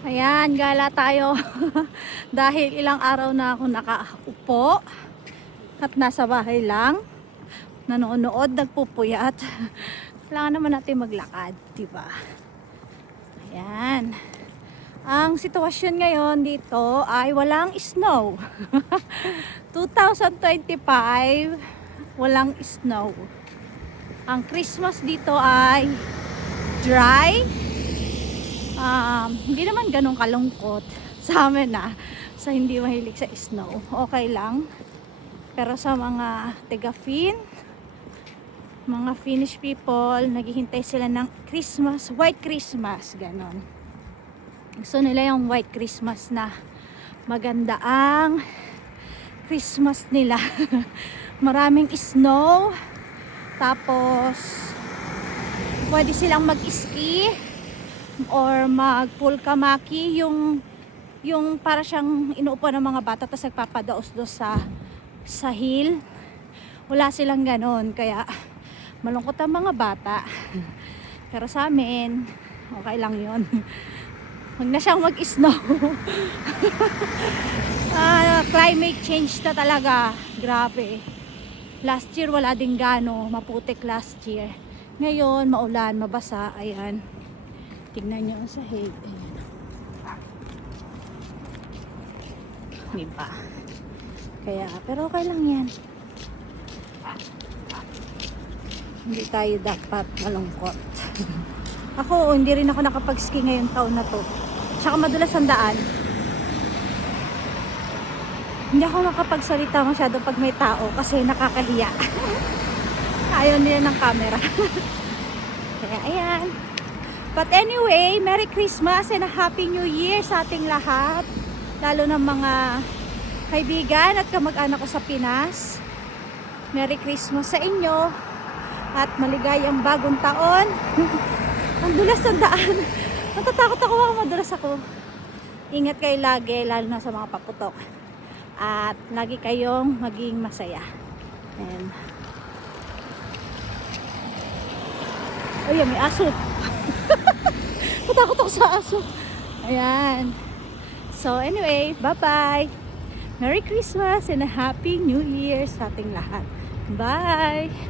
Ayan, gala tayo. Dahil ilang araw na ako nakaupo at nasa bahay lang, nanonood, nagpupuyat. Kailangan naman natin maglakad, diba? Ayan. Ang sitwasyon ngayon dito ay walang snow. 2025, walang snow. Ang Christmas dito ay dry. Hindi naman ganun kalungkot sa amin sa hindi mahilig sa snow. Okay lang. Pero sa mga taga-Fin, mga Finnish people, naghihintay sila ng Christmas, white Christmas, ganon. Gusto nila yung white Christmas na maganda ang Christmas nila. Maraming snow, tapos pwede silang mag-ski or mag-pulkamaki, yung para siyang inuupuan ng mga bata tapos nagpapadaos-dos sa hill. Wala silang ganon, kaya malungkot ang mga bata. Pero sa amin okay lang yon. Huwag na siyang mag-snow. Climate change na talaga, grabe. Last year wala ding gano, maputik last year. Ngayon maulan, mabasa. Ayan, tignan nyo sa sahig. Ayan, diba? Kaya, pero okay lang yan. Hindi tayo dapat malungkot. Ako, hindi rin ako nakapag-ski ngayong taon na to. Tsaka madulas ang daan. Hindi ako makapagsalita masyado pag may tao kasi nakakahiya. Ayaw nila ng camera. Kaya ayan. But anyway, Merry Christmas and a Happy New Year sa ating lahat. Lalo ng mga kaibigan at kamag-anak ko sa Pinas. Merry Christmas sa inyo. At maligayang bagong taon. Ang dulas ng daan. Natatakot ako baka madulas ako. Ingat kayo lagi, lalo na sa mga paputok. At lagi kayong maging masaya. And may aso. Natakot ako sa aso. Ayan. So anyway, bye-bye. Merry Christmas and a Happy New Year sa ating lahat. Bye!